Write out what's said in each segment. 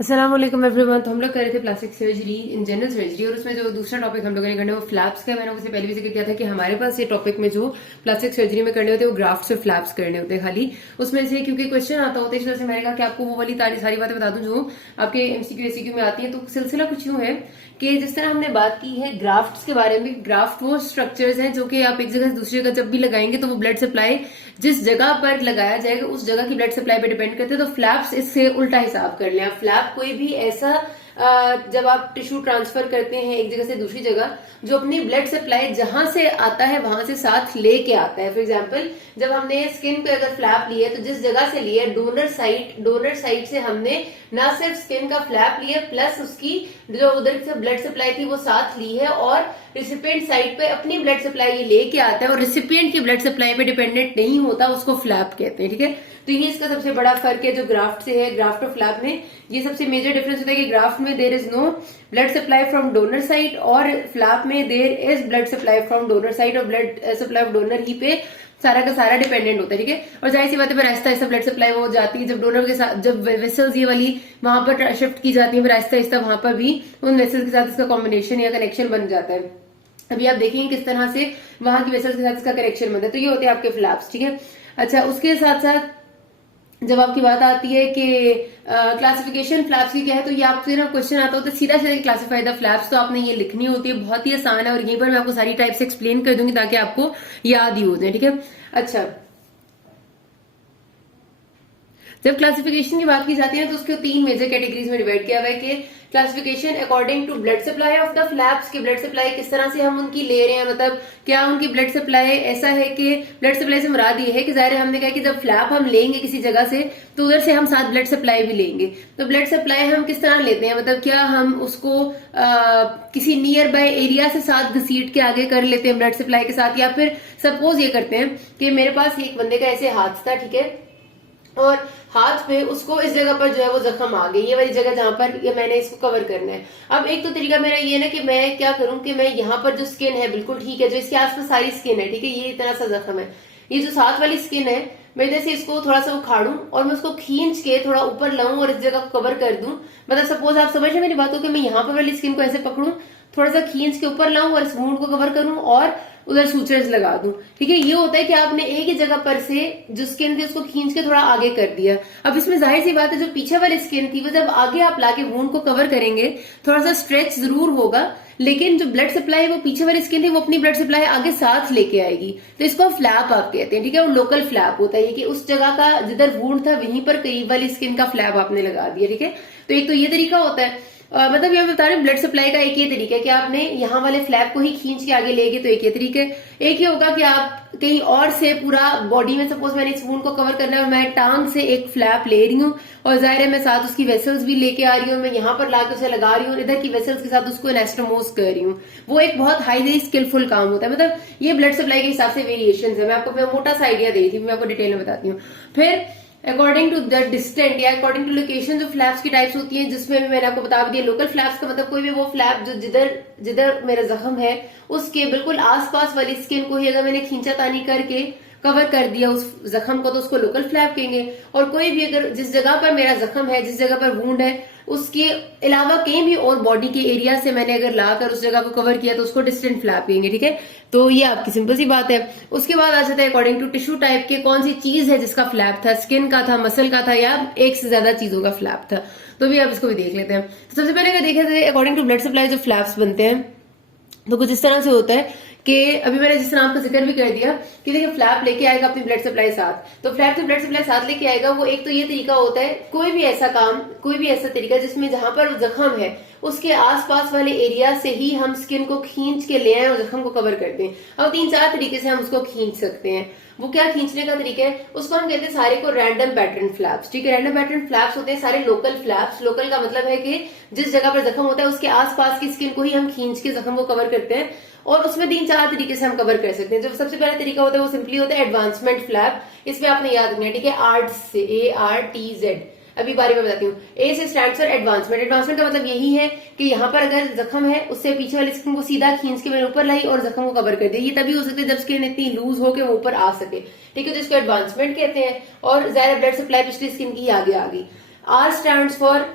अस्सलाम वालेकुम एवरीवन। तो हम लोग कर रहे थे plastic surgery in general surgery, और उसमें जो दूसरा टॉपिक हम लोगों ने करना है वो फ्लैप्स का। मैंने उससे पहले भी जिक्र किया था कि हमारे पास ये टॉपिक में जो प्लास्टिक सर्जरी में करने होते हैं वो ग्राफ्ट्स और फ्लैप्स करने होते हैं खाली। उसमें से क्योंकि क्वेश्चन आता होता है, इस वजह से मैंने कहा कि आपको वो वाली सारी बातें बता दूं जो आपके एमसीक्यू एसीक्यू में आती है। तो सिलसिला कुछ यूं है कि जिस तरह हमने बात की है ग्राफ्ट्स के बारे में, ग्राफ्ट वो स्ट्रक्चर्स हैं जो कि आप एक जगह से दूसरी जगह जब भी लगाएंगे तो वो ब्लड सप्लाई जिस जगह पर लगाया जाएगा उस जगह की ब्लड सप्लाई पे डिपेंड करते हैं। तो फ्लैप्स इससे उल्टा हिसाब कर लें। फ्लैप कोई भी ऐसा जब आप टिश्यू ट्रांसफर करते हैं एक जगह से दूसरी जगह, जो अपनी ब्लड सप्लाई जहां से आता है वहां से साथ लेके आता है। फॉर एग्जांपल, जब हमने स्किन पे अगर फ्लैप लिया तो जिस जगह से लिया डोनर साइड से हमने ना सिर्फ स्किन का फ्लैप लिया प्लस उसकी जो उधर से ब्लड सप्लाई थी वो साथ ली है, और रिसिपिएंट साइड पे अपनी ब्लड सप्लाई ये लेके आता है और रिसिपिएंट की ब्लड सप्लाई पे डिपेंडेंट नहीं होता, उसको फ्लैप कहते हैं। ठीक है, तो ये इसका सबसे बड़ा फर्क है जो ग्राफ्ट से है। ग्राफ्ट और फ्लैप में ये सबसे मेजर डिफरेंस होता है कि ग्राफ्ट में there is no blood supply from donor side, और फ्लैप में there is blood supply from donor side, और ब्लड सप्लाई ऑफ डोनर ही पे सारा का सारा डिपेंडेंट होता है। ठीक है, और जाहिर सी बात है फिर आहिस्ता आहिस्ता ब्लड सप्लाई वो जाती है जब डोनर के साथ, जब वेसल्स ये वाली वहां पर शिफ्ट की जाती है, फिर आहिस्ता आहिस्ता वहां पर भी उन वेसल्स के साथ इसका कॉम्बिनेशन या कनेक्शन बन जाता है। अभी आप देखेंगे किस तरह से वहां की वेसल्स के साथ इसका कनेक्शन बनता है। तो ये होते हैं आपके फ्लैप्स। ठीक है, अच्छा, उसके साथ साथ जब आपकी बात आती है कि क्लासिफिकेशन फ्लैप्स की क्या है, तो ये आपसे ना क्वेश्चन आता होता है सीधा सीधा क्लासिफाई द फ्लैप्स, तो आपने ये लिखनी होती है। बहुत ही आसान है और यहीं पर मैं आपको सारी टाइप से एक्सप्लेन कर दूंगी ताकि आपको याद ही हो जाए। ठीक है, अच्छा, जब क्लासिफिकेशन की बात की जाती है तो उसको तीन मेजर कैटेगरीज में डिवाइड किया हुआ है कि classification according to blood supply of the flaps, की ब्लड सप्लाई किस तरह से हम उनकी ले रहे हैं, मतलब क्या उनकी ब्लड सप्लाई ऐसा है कि ब्लड सप्लाई से मुराद ये है कि जाहिर है हमने कहा कि जब फ्लैप हम लेंगे किसी जगह से तो उधर से हम साथ ब्लड सप्लाई भी लेंगे। तो ब्लड सप्लाई हम किस तरह लेते हैं, मतलब क्या हम उसको किसी नियर बाय एरिया से साथ घसीट के आगे कर लेते हैं ब्लड सप्लाई के साथ, या फिर सपोज ये करते हैं कि मेरे पास एक बंदे का ऐसे हाथ था, ठीक है, और हाथ पे उसको इस जगह पर जो है वो जख्म आ गई, ये वाली जगह जहां पर ये मैंने इसको कवर करना है। अब एक तो तरीका मेरा ये ना कि मैं क्या करूं कि मैं यहाँ पर जो स्किन है बिल्कुल ठीक है, जो इसके आसपास सारी स्किन है, ठीक है, ये इतना सा जख्म है, ये जो साथ वाली स्किन है मैं इधर से इसको थोड़ा सा उखाड़ू और मैं उसको खींच के थोड़ा ऊपर लाऊं और इस जगह को कवर कर दूं। मतलब सपोज आप समझ रहे मेरी बात हो कि मैं यहाँ पर वाली स्किन को ऐसे पकड़ूं, थोड़ा सा खींच के ऊपर लाऊं और इस वुंड को कवर करूं और उधर सूचर्स लगा दूं। ठीक है, ये होता है कि आपने एक ही जगह पर से जो स्किन थी उसको खींच के थोड़ा आगे कर दिया। अब इसमें जाहिर सी बात है जो पीछे वाली स्किन थी वो जब आगे आप लाके वुंड को कवर करेंगे थोड़ा सा स्ट्रेच जरूर होगा, लेकिन जो ब्लड सप्लाई वो पीछे वाली स्किन थी वो अपनी ब्लड सप्लाई आगे साथ लेके आएगी। तो इसको फ्लैप आप कहते हैं। ठीक है, वो लोकल फ्लैप होता है कि उस जगह का जिधर वुंड था वहीं पर करीब वाली स्किन का फ्लैप आपने लगा दिया। ठीक है, तो एक तो ये तरीका होता है। मतलब ये बता रहे हैं ब्लड सप्लाई का एक ये तरीका है कि आपने यहाँ वाले फ्लैप को ही खींच के आगे ले गए, तो एक ये तरीका है। एक ये होगा कि आप कहीं और से पूरा बॉडी में, सपोज मैंने इस वुंड को कवर करना है, मैं टांग से एक फ्लैप ले रही हूँ और जाहिर है मैं साथ उसकी वेसल्स भी लेके आ रही हूँ, मैं यहाँ पर लाके उसे लगा रही हूँ, इधर की वेसल्स के साथ उसको एनास्टोमोस कर रही हूँ। वो एक बहुत हाईली स्किलफुल काम होता है। मतलब ये ब्लड सप्लाई के हिसाब से वेरिएशन है। मैं आपको मोटा सा आइडिया दे रही थी, मैं आपको डिटेल में बताती हूँ। फिर अकॉर्डिंग टू द डिस्टेंट या अकॉर्डिंग टू लोकेशन जो फ्लैप्स की टाइप्स होती हैं, जिसमें भी मैंने आपको बता दिया लोकल फ्लैप्स का मतलब कोई भी वो फ्लैप जो जिधर जिधर मेरा जख्म है उसके बिल्कुल आसपास वाली स्किन को ही अगर मैंने खींचा तानी करके कवर कर दिया उस जख्म को तो उसको लोकल फ्लैप कहेंगे। और कोई भी अगर जिस जगह पर मेरा जख्म है, जिस जगह पर वुंड है, उसके अलावा कहीं भी और बॉडी के एरिया से मैंने अगर लाकर उस जगह को कवर किया तो उसको डिस्टेंट फ्लैप कहेंगे। ठीक है, तो ये आपकी सिंपल सी बात है। उसके बाद आ जाता है अकॉर्डिंग टू टिश्यू टाइप के कौन सी चीज है जिसका फ्लैप था, स्किन का था, मसल का था, या एक से ज्यादा चीजों का फ्लैप था। तो भी आप इसको भी देख लेते हैं। तो सबसे पहले अगर देखा जाए अकॉर्डिंग टू ब्लड सप्लाई जो फ्लैप्स बनते हैं तो कुछ इस तरह से होता है कि अभी मैंने जिस तरह आपका जिक्र भी कर दिया कि देखिए फ्लैप लेके आएगा अपनी ब्लड सप्लाई साथ, तो फ्लैप से ब्लड सप्लाई साथ लेके आएगा। वो एक तो ये तरीका होता है, कोई भी ऐसा काम, कोई भी ऐसा तरीका जिसमें जहां पर जख्म है उसके आसपास वाले एरिया से ही हम स्किन को खींच के ले आए और जख्म को कवर करते हैं। अब 3-4 तरीके से हम उसको खींच सकते हैं। वो क्या खींचने का तरीका है, उसको हम कहते हैं सारे को रैंडम पैटर्न फ्लैप्स। ठीक है, रैंडम पैटर्न फ्लैप्स होते हैं सारे लोकल फ्लैप्स। लोकल का मतलब है कि जिस जगह पर जख्म होता है उसके आसपास की स्किन को ही हम खींच के जख्म को कवर करते हैं, और उसमें 3-4 तरीके से हम कवर कर सकते हैं। जो सबसे पहला तरीका होता है वो सिंपली होता है एडवांसमेंट फ्लैप। इसमें आपने याद रखना है, ठीक है, आर्ट से ARTZ। अभी बारी में बताती हूँ। ए से स्टैंड फॉर एडवांसमेंट। एडवांसमेंट का मतलब यही है कि यहाँ पर अगर जख्म है उससे पीछे वाली स्किन को सीधा खींच के मैंने ऊपर लाई और जख्म को कवर कर दिया। ये तभी हो सकता है जब स्किन इतनी लूज हो के वो ऊपर आ सके। ठीक है, तो इसको एडवांसमेंट कहते हैं। और ज्यादा ब्लड सप्लाई पिछली स्किन की आगे आ गई। R stand for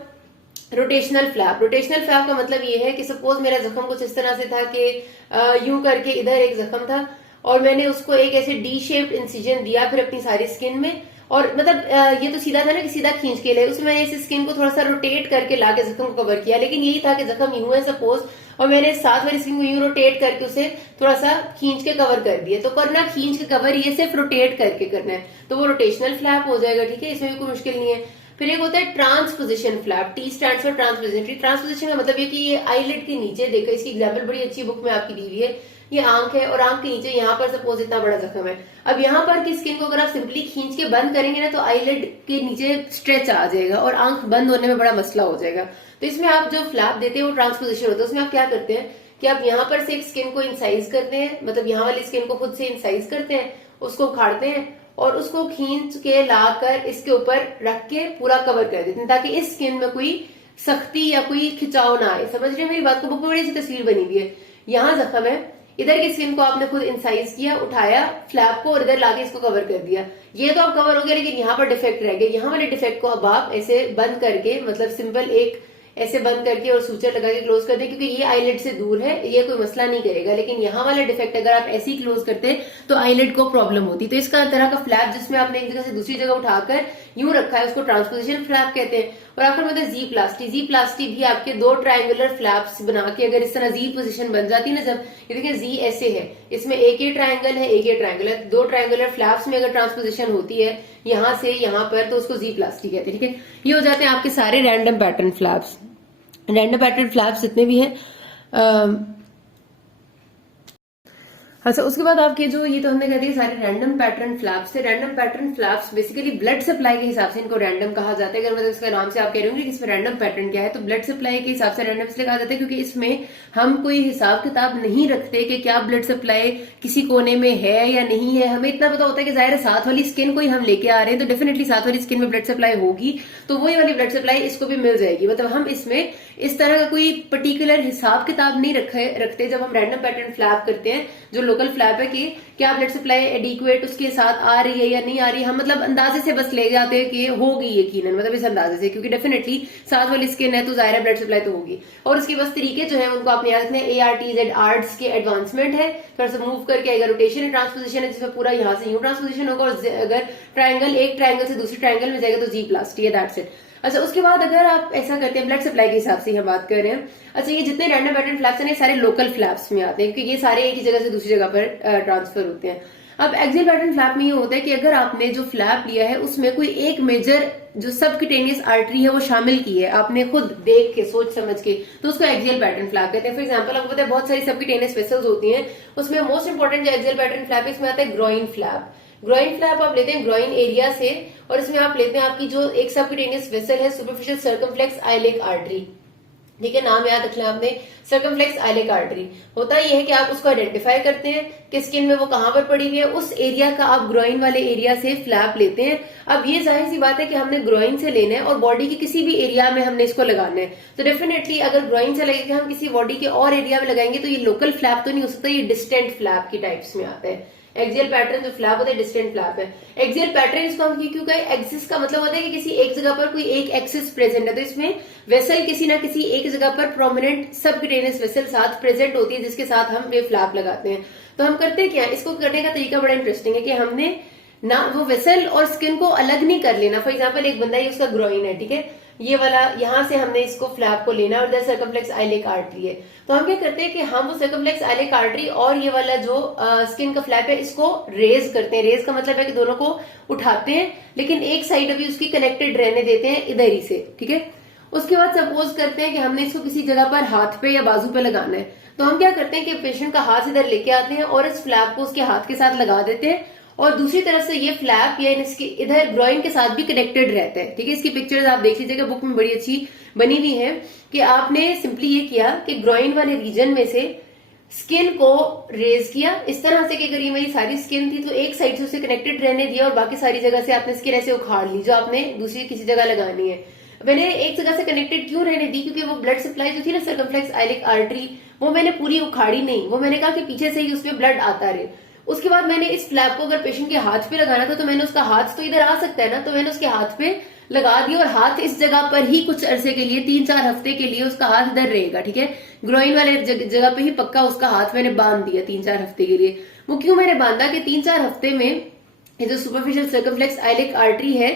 rotational flap का मतलब ये है कि सपोज मेरा जख्म कुछ इस तरह से था कि यूं करके इधर एक जख्म था और मैंने उसको एक ऐसे डी शेप्ड इंसिजन दिया फिर अपनी सारी स्किन में, और मतलब ये तो सीधा था ना कि सीधा खींच के ले, उसमें मैंने इस स्किन को थोड़ा सा रोटेट करके लाके जख्म को कवर किया, लेकिन यही था कि जख्म यूं है सपोज, और मैंने साथ वाली स्किन को यूं रोटेट करके उसे थोड़ा सा खींच के कवर कर दिया। तो करना खींच के कवर, ये सिर्फ रोटेट करके करना है, तो वो रोटेशनल फ्लैप हो जाएगा। ठीक है, इसमें भी कोई मुश्किल नहीं है। फिर एक होता है transposition flap, T stands for transposition. Transposition का मतलब ये कि ये आईलिड के नीचे, देखो इसकी एग्जाम्पल बड़ी अच्छी बुक में आपकी दी हुई है, ये आंख है और आंख के नीचे यहाँ पर सपोज इतना बड़ा जख्म है। अब यहाँ पर की स्किन को अगर आप सिंपली खींच के बंद करेंगे ना तो आईलिड के नीचे स्ट्रेच आ जाएगा और आंख बंद होने में बड़ा मसला हो जाएगा। तो इसमें आप जो फ्लैप देते हैं वो ट्रांसपोजिशन होता है। उसमें आप क्या करते हैं कि आप यहाँ पर से एक स्किन को इंसाइज करते हैं, मतलब यहाँ वाली स्किन को खुद से इंसाइज करते हैं, उसको उखाड़ते हैं और उसको खींच के लाकर इसके ऊपर रख के पूरा कवर कर देते हैं ताकि इस स्किन में कोई सख्ती या कोई खिंचाव ना आए। समझ रहे हैं मेरी बात को? बुक में बड़ी अच्छी तस्वीर बनी हुई है। यहाँ जख्म है, इधर की स्किन को आपने खुद इंसाइज किया, उठाया फ्लैप को और इधर लाके इसको कवर कर दिया। ये तो अब कवर हो गया, लेकिन यहाँ पर डिफेक्ट रह गया। यहाँ वाले डिफेक्ट को अब आप ऐसे बंद करके, मतलब सिंपल एक ऐसे बंद करके और सूचर लगा के क्लोज कर दे, क्योंकि ये आईलिड से दूर है, ये कोई मसला नहीं करेगा। लेकिन यहाँ वाला डिफेक्ट अगर आप ऐसे ही क्लोज करते तो आईलिड को प्रॉब्लम होती। तो इसका तरह का फ्लैप जिसमें आपने एक जगह से दूसरी जगह उठाकर यूं रखा है उसको ट्रांसपोजिशन फ्लैप कहते हैं। और आखिर में जी प्लास्टी, जी प्लास्टी भी आपके दो ट्रायंगुलर फ्लैप्स बना के अगर इस तरह जी पोजिशन बन जाती है ना, जब ये देखिए जी ऐसे है, इसमें एक ही ट्रायंगल है, एक ही ट्रायंगल है, दो ट्रायंगुलर फ्लैप्स में अगर ट्रांसपोजिशन होती है यहाँ से यहाँ पर तो उसको जी प्लास्टी कहते हैं। ठीक है, ये हो जाते हैं आपके सारे random pattern flaps. Random pattern flaps जितने भी हैं अच्छा, उसके बाद आपके जो ये तो हमने कह दिए सारे रैंडम पैटर्न फ्लैप्स से। Random pattern flaps basically blood supply के हिसाब से इनको रैंडम कहा जाता है। अगर मतलब इसका नाम से आप कह रहे होंगे कि इसमें रैंडम पैटर्न क्या है, तो ब्लड सप्लाई के हिसाब से रैंडम इसलिए कहा जाता है क्योंकि इसमें हम कोई हिसाब किताब नहीं रखते कि क्या ब्लड सप्लाई किसी कोने में है या नहीं है। हमें इतना पता होता है कि जाहिर है साथ वाली स्किन को ही हम लेके आ रहे हैं तो डेफिनेटली साथ वाली स्किन में ब्लड सप्लाई होगी, तो वही वाली ब्लड सप्लाई इसको भी मिल जाएगी। मतलब हम इसमें इस तरह का कोई पर्टिकुलर हिसाब किताब नहीं रखते जब हम रैंडम पैटर्न फ्लैप करते हैं। जो लोकल फ्लैप है कि क्या ब्लड सप्लाई एडिक्वेट उसके साथ आ रही है या नहीं आ रही, हम मतलब अंदाजे से बस ले जाते हैं कि होगी यकीनन, मतलब इस अंदाजे से, क्योंकि डेफिनेटली साथ वाली स्किन है तो जाहिर है ब्लड सप्लाई तो होगी। और उसके बस तरीके जो है उनको आपने याद रखना है। ART Z आर्ट्स के एडवांसमेंट है, थोड़ा सा मूव करके अगर रोटेशन है, ट्रांसपोजिशन है जिसमें पूरा यहाँ से यूं ट्रांसपोजिशन होगा, और अगर ट्रायंगल एक ट्रायंगल से दूसरे ट्रायंगल में जाएगा तो जी प्लास्टी है, दैट्स इट। अच्छा, उसके बाद अगर आप ऐसा करते हैं ब्लड सप्लाई के हिसाब से हम बात कर रहे हैं। अच्छा, ये जितने रैंडम पैटर्न फ्लैप्स हैं सारे लोकल फ्लैप्स में आते हैं क्योंकि ये सारे एक ही जगह से दूसरी जगह पर ट्रांसफर होते हैं। अब एक्सियल पैटर्न फ्लैप में ये होता है कि अगर आपने जो फ्लैप लिया है उसमें कोई एक मेजर जो सबक्यूटेनियस आर्टरी है वो शामिल की है, आपने खुद देख के सोच समझ के, तो उसको एक्सियल पैटर्न फ्लैप कहते हैं। फॉर एग्जांपल आपको पता है बहुत सारी सबक्यूटेनियस वेसल्स होती हैं, उसमें मोस्ट इंपोर्टेंट जो एक्सियल पैटर्न फ्लैप है इसमें आता है ग्रोइन फ्लैप। ग्रोइन फ्लैप आप लेते हैं ग्रोइन एरिया से और इसमें आप लेते हैं आपकी जो एक सबक्यूटेनियस वेसल है सुपरफिशियल सर्कमफ्लेक्स आइलिक आर्टरी। ठीक है, नाम याद रखना आपने, सर्कमफ्लेक्स आइलिक आर्टरी। होता ये है कि आप उसको आइडेंटिफाई करते हैं कि स्किन में वो कहां पर पड़ी हुई है, उस एरिया का आप ग्रोइन वाले एरिया से फ्लैप लेते हैं। अब ये जाहिर सी बात है कि हमने ग्रोइन से लेना है और बॉडी के किसी भी एरिया में हमने इसको लगाना है, तो डेफिनेटली अगर ग्रोइन से लगेगा हम किसी बॉडी के और एरिया में लगाएंगे तो ये लोकल फ्लैप तो नहीं हो सकता, ये डिस्टेंट फ्लैप की टाइप्स में आता है। एक्सियल पैटर्न जो फ्लैप होता है डिस्टेंट फ्लैप है। एक्सियल पैटर्न इसको हम क्यों कहें, एक्सिस का मतलब होता है कि किसी एक जगह पर कोई एक एक्सिस प्रेजेंट है, तो इसमें वेसल किसी ना किसी एक जगह पर प्रोमिनेंट सबक्यूटेनियस वेसल साथ प्रेजेंट होती है जिसके साथ हम वे फ्लैप लगाते हैं। तो हम करते हैं क्या, इसको करने का तरीका बड़ा इंटरेस्टिंग है कि हमने ना वो वेसल और स्किन को अलग नहीं कर लेना। फॉर एग्जाम्पल एक बंदा है उसका ग्रोइन है, ठीक है, ये वाला यहाँ से हमने इसको फ्लैप को लेना और सर्कमफ्लेक्स आइलिक आर्टरी है, तो हम क्या करते हैं कि हम वो सर्कमफ्लेक्स आइलिक आर्टरी और ये वाला जो स्किन का फ्लैप है इसको रेज करते हैं। रेज का मतलब है कि दोनों को उठाते हैं लेकिन एक साइड अभी उसकी कनेक्टेड रहने देते हैं इधर ही से, ठीक है। उसके बाद सपोज करते हैं कि हमने इसको किसी जगह पर हाथ पे या बाजू पे लगाना है, तो हम क्या करते हैं कि पेशेंट का हाथ इधर लेके आते हैं और इस फ्लैप को उसके हाथ के साथ लगा देते हैं और दूसरी तरफ से ये फ्लैप या इसके इधर ग्रोइन के साथ भी कनेक्टेड रहता है, ठीक है। इसकी पिक्चर्स आप देख लीजिएगा, बुक में बड़ी अच्छी बनी हुई है कि आपने सिंपली ये किया कि ग्रोइन वाले रीजन में से स्किन को रेज किया इस तरह से कि अगर ये मेरी सारी स्किन थी तो एक साइड से उसे कनेक्टेड रहने दिया और बाकी सारी जगह से आपने स्किन ऐसे उखाड़ ली जो आपने दूसरी किसी जगह लगानी है। मैंने एक जगह से कनेक्टेड क्यों रहने दी, क्योंकि वो ब्लड सप्लाई जो थी ना सर्कमफ्लेक्स आइलिक आर्टरी वो मैंने पूरी उखाड़ी नहीं, वो मैंने कहा कि पीछे से ही उसमें ब्लड आता रहे। उसके बाद मैंने इस फ्लैप को अगर पेशेंट के हाथ पे लगाना था तो मैंने उसका हाथ तो इधर आ सकता है ना, तो मैंने उसके हाथ पे लगा दिया और हाथ इस जगह पर ही कुछ अरसे के लिए 3-4 हफ्ते के लिए उसका हाथ इधर रहेगा, ठीक है। ग्रोइन वाले जगह पे ही पक्का उसका हाथ मैंने बांध दिया 3-4 हफ्ते के लिए। वो क्यों मैंने बांधा कि 3-4 हफ्ते में ये जो सुपरफिशियल सर्कमफ्लेक्स आइलिक आर्टरी है,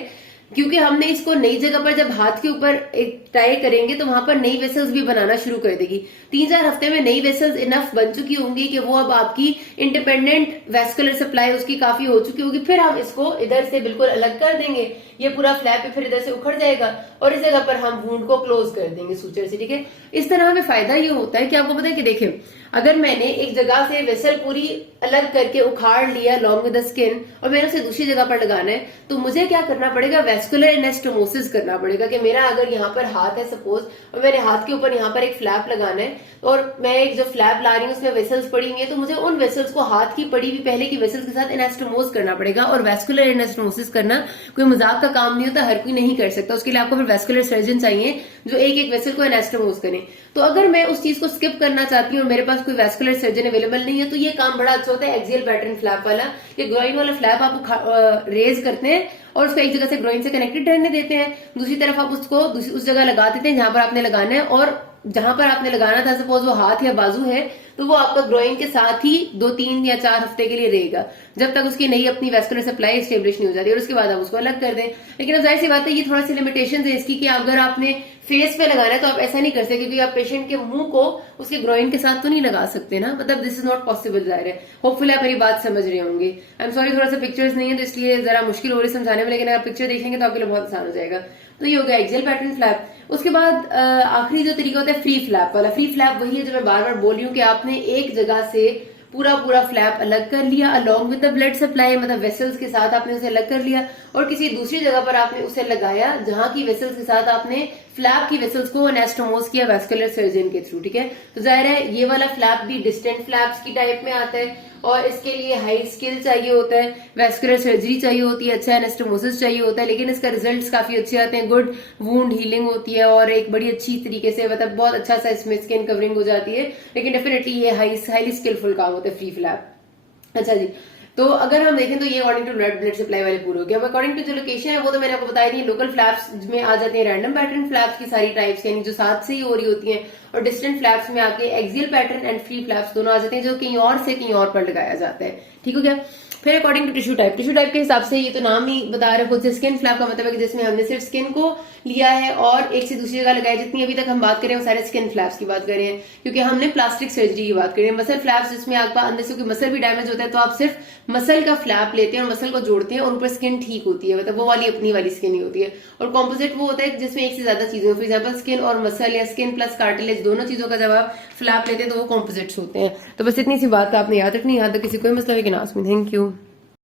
क्योंकि हमने इसको नई जगह पर जब हाथ के ऊपर एक टाई करेंगे तो वहां पर नई वेसल्स भी बनाना शुरू कर देगी। 3-4 हफ्ते में नई वेसल्स इनफ बन चुकी होंगी कि वो अब आपकी इंडिपेंडेंट वेस्कुलर सप्लाई उसकी काफी हो चुकी होगी। फिर हम इसको इधर से बिल्कुल अलग कर देंगे, ये पूरा फ्लैप फिर इधर से उखड़ जाएगा और इस जगह पर हम वुंड को क्लोज कर देंगे सूचर से, ठीक है। इस तरह हमें फायदा ये होता है कि आपको पता है कि देखिए, अगर मैंने एक जगह से वेसल पूरी अलग करके उखाड़ लिया लॉन्ग विद द स्किन और मैंने उसे दूसरी जगह पर लगाना है, तो मुझे क्या करना पड़ेगा, वेस्कुलर एनास्टोमोसिस करना पड़ेगा। कि मेरा अगर यहाँ पर हाथ है सपोज और मैंने हाथ के ऊपर यहाँ पर एक फ्लैप लगाना है और मैं एक जो फ्लैप ला रही हूँ उसमें वेसल्स पड़ी हुई है, तो मुझे उन वेसल्स को हाथ की पड़ी हुई पहले की वेसल्स के साथ एनास्टोमोस करना पड़ेगा। और वेस्कुलर एनास्टोमोसिस करना कोई मजाक का काम नहीं होता, हर कोई नहीं कर सकता। उसके लिए आपको फिर वेस्कुलर सर्जन चाहिए जो एक एक वेसल को एनास्टोमोस करें। तो अगर मैं उस चीज को स्किप करना चाहती हूँ और मेरे पास कोई वेस्कुलर सर्जन अवेलेबल नहीं है, तो ये काम बड़ा अच्छा होता है एक्सियल पैटर्न फ्लैप वाला। कि ग्रोइन वाला फ्लैप आप रेज करते हैं और उसको एक जगह से ग्रोइन से कनेक्टेड रहने देते हैं, दूसरी तरफ आप उसको उस जगह लगा देते हैं जहां पर आपने लगाना है, और जहां पर आपने लगाना था सपोज वो हाथ या बाजू है, तो वो आपका ग्रोइन के साथ ही 2-3 या 4 हफ्ते के लिए रहेगा जब तक उसकी नई अपनी वेस्कुलर सप्लाई स्टेब्लिश नहीं हो जाती, और उसके बाद आप उसको अलग कर दें। लेकिन अब जाहिर सी बात है ये थोड़ा सी लिमिटेशन है इसकी कि अगर आपने फेस पे लगाना है तो आप ऐसा नहीं कर सकते, क्योंकि आप पेशेंट के मुंह को उसके ग्रोइन के साथ तो नहीं लगा सकते ना, मतलब दिस इज नॉट पॉसिबल। जाहिर है, होपफुली आप मेरी बात समझ रहे होंगे। आई एम सॉरी, थोड़ा सा पिक्चर्स नहीं है तो इसलिए जरा मुश्किल हो रही है समझाने में, लेकिन अगर पिक्चर देखेंगे तो आपके लिए बहुत आसान हो जाएगा। तो ये हो गया एक्सियल पैटर्न फ्लैप। उसके बाद आखिरी जो तरीका होता है फ्री फ्लैप वाला। फ्री फ्लैप वही है जो मैं बार बार बोल रही हूँ कि आपने एक जगह से पूरा फ्लैप अलग कर लिया along with the blood supply, मतलब वेसल्स के साथ आपने उसे अलग कर लिया और किसी दूसरी जगह पर आपने उसे लगाया जहां की वेसल्स के साथ आपने फ्लैप की वेसल्स को एनास्टोमोस किया वेस्कुलर सर्जन के थ्रू, ठीक है। तो जाहिर है ये वाला फ्लैप भी डिस्टेंट फ्लैप्स की टाइप में आता है और इसके लिए हाई स्किल चाहिए होता है, वेस्कुलर सर्जरी चाहिए होती है, अच्छा एनास्टोमोसिस चाहिए होता है, लेकिन इसका रिजल्ट्स काफी अच्छे आते हैं। गुड वुंड हीलिंग होती है और एक बड़ी अच्छी तरीके से, मतलब बहुत अच्छा सा इसमें स्किन कवरिंग हो जाती है, लेकिन डेफिनेटली ये हाईली स्किलफुल काम होता है फ्री फ्लैप। अच्छा जी, तो अगर हम देखें तो ये अकॉर्डिंग टू ब्लड सप्लाई वाले पूरे हो गए। अब अकॉर्डिंग टू जो लोकेशन है वो तो मैंने आपको बताया नहीं। लोकल फ्लैप्स में आ जाते हैं रैंडम पैटर्न फ्लैप्स की सारी टाइप्स, यानी जो साथ से ही हो रही होती हैं, और डिस्टेंट फ्लैप्स में आके axial pattern and free flaps दोनों आ जाते हैं जो कहीं और से कहीं और पर लगाया जाता है, ठीक हो गया। फिर अकॉर्डिंग टू टिश्यू टाइप के हिसाब से ये तो नाम ही बता रहे खुद से, स्किन फ्लैप का मतलब है कि जिसमें हमने सिर्फ स्किन को लिया है और एक से दूसरी जगह लगाया। जितनी अभी तक हम बात करें वो सारे स्किन फ्लैप्स की बात कर रहे हैं, क्योंकि हमने प्लास्टिक सर्जरी की बात करें। मसल फ्लैप्स जिसमें आपका अंदर से कोई मसल भी डैमेज होता है तो आप सिर्फ मसल का फ्लैप लेते हैं और मसल को जोड़ते हैं और ऊपर स्किन ठीक होती है, मतलब वो वाली अपनी वाली स्किन ही होती है। और कॉम्पोजिट वो होता है जिसमें एक से ज्यादा चीजें, फॉर एग्जाम्पल स्किन और मसल या स्किन प्लस कार्टिलेज दोनों चीजों का जब आप फ्लैप लेते हैं तो वो कॉम्पोजिट्स होते हैं। तो बस इतनी सी बात आपने याद रखनी, यहाँ तक किसी कोई मसला है कि ना। Thank you.